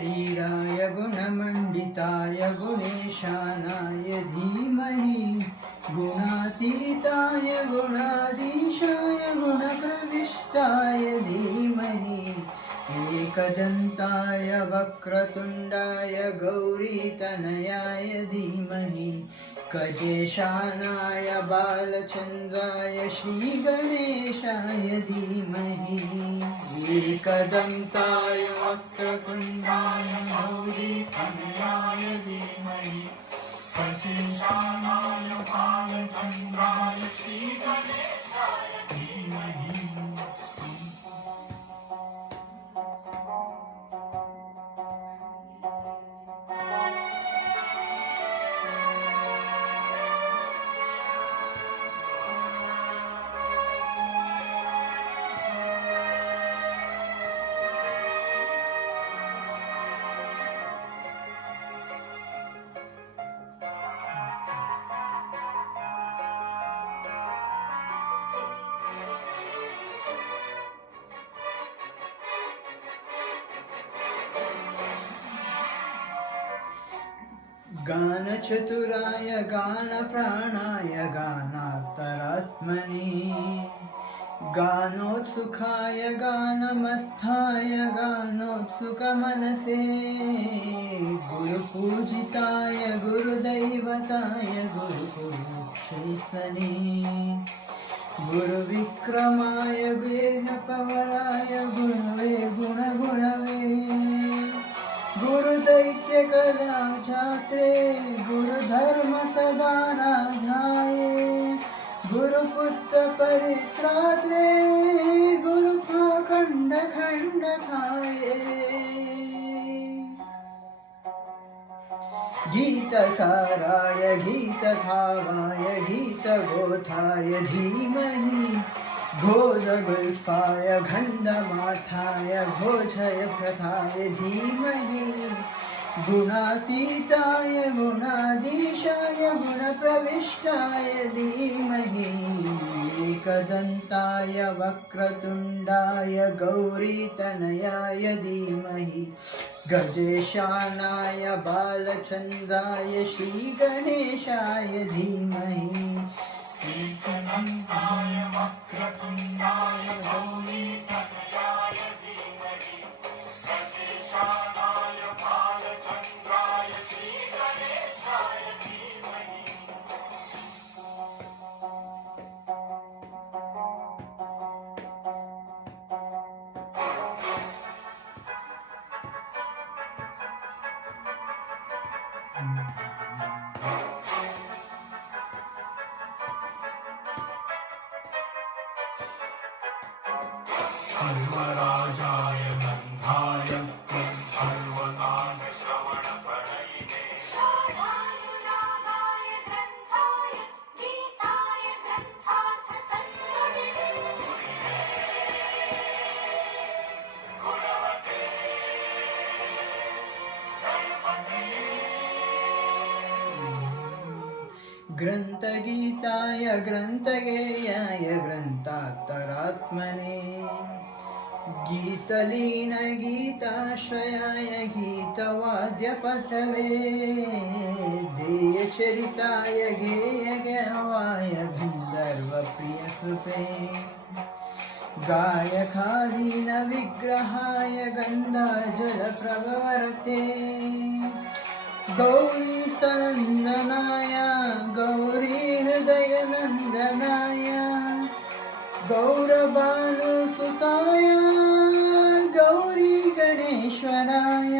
शरीराय गुणमण्डिताय गुणेशानाय धीमहि गुणातीताय गुणाधीशाय गुणप्रविष्टाय धीमहि एकदन्ताय वक्रतुण्डाय गौरीतनयाय धीमहि गजेशानाय बालचन्द्राय श्रीगणेशाय धीमहि एकदन्ताय वक्रतुण्डाय गौरीतनयाय धीमहि गजेशानाय बालचन्द्राय श्रीगणेशाय धीमहि। गानचतुराय गानप्राणाय गानान्तरात्मने गानोत्सुकाय गानमत्थाय गानोत्सुकमनसे गुरुपूजिताय गुरुदैवताय गुरुपुरुषैस्तने गुरुविक्रमाय गुह्यपवराय गुणवे गुणगुणवे गुरुदैत्यकलाछात्रे गुरुधर्मसदाराध्याये गुरुपुत्रपरित्रात्रे गुरुपाखण्डखण्डकाये गीतसाराय गीतधावाय गीतगोथाय धीमहि घोषगुल्फाय गन्धमाथाय घोषयप्रथाय धीमहि गुणातीताय गुणाधीशाय गुणप्रविष्टाय धीमहि एकदन्ताय वक्रतुण्डाय गौरीतनयाय धीमहि गजेशानाय बालचन्द्राय श्रीगणेशाय धीमहि एकदन्ताय वक्रतुण्डाय गौरीतनयाय धीमहि गजेशानाय बालचन्द्राय श्रीगणेशाय धीमहि। सर्वराजाय गन्धाय गन्धर्वनादश्रवणपरैणे रागाय ग्रन्थाय गीताय ग्रन्थार्थतन्त्रिणे गुणवते गणपते ग्रन्थगीताय ग्रन्थगेयाय ग्रन्थान्तरात्मने गीतलीन गीताश्रयाय गीतवाद्यपटवे देयचरिताय गेयगवाय गन्धर्वप्रियकृपे गायकादीन विग्रहाय गन्धाजलप्रभवर्ते गौरीस्तनन्दनाय गौरीहृदयनन्दनाय गौरबालुसुताय गौरी गणेश्वराय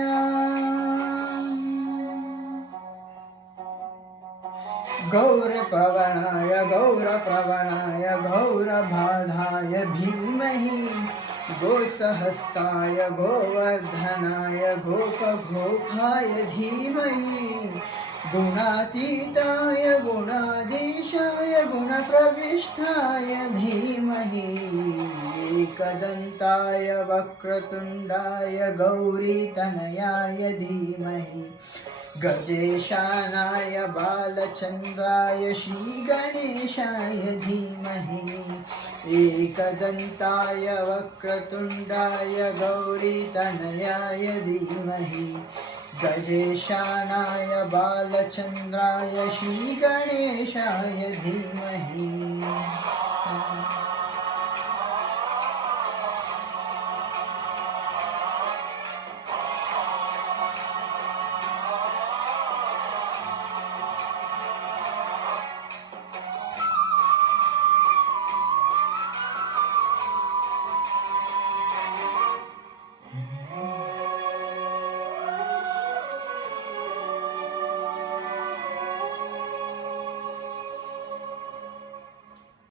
गौरपवनाय गौरप्रवणाय गौरबाधाय धीमहि गोसहस्ताय गोवर्धनाय गोपगोपाय धीमहि गुणातीताय गुणाधीशाय गुणप्रविष्टाय धीमहि एकदन्ताय वक्रतुण्डाय गौरीतनयाय धीमहि गजेशानाय बालचन्द्राय श्रीगणेशाय धीमहि एकदन्ताय वक्रतुण्डाय गौरीतनयाय धीमहि गजेशानाय बालचन्द्राय श्रीगणेशाय धीमहि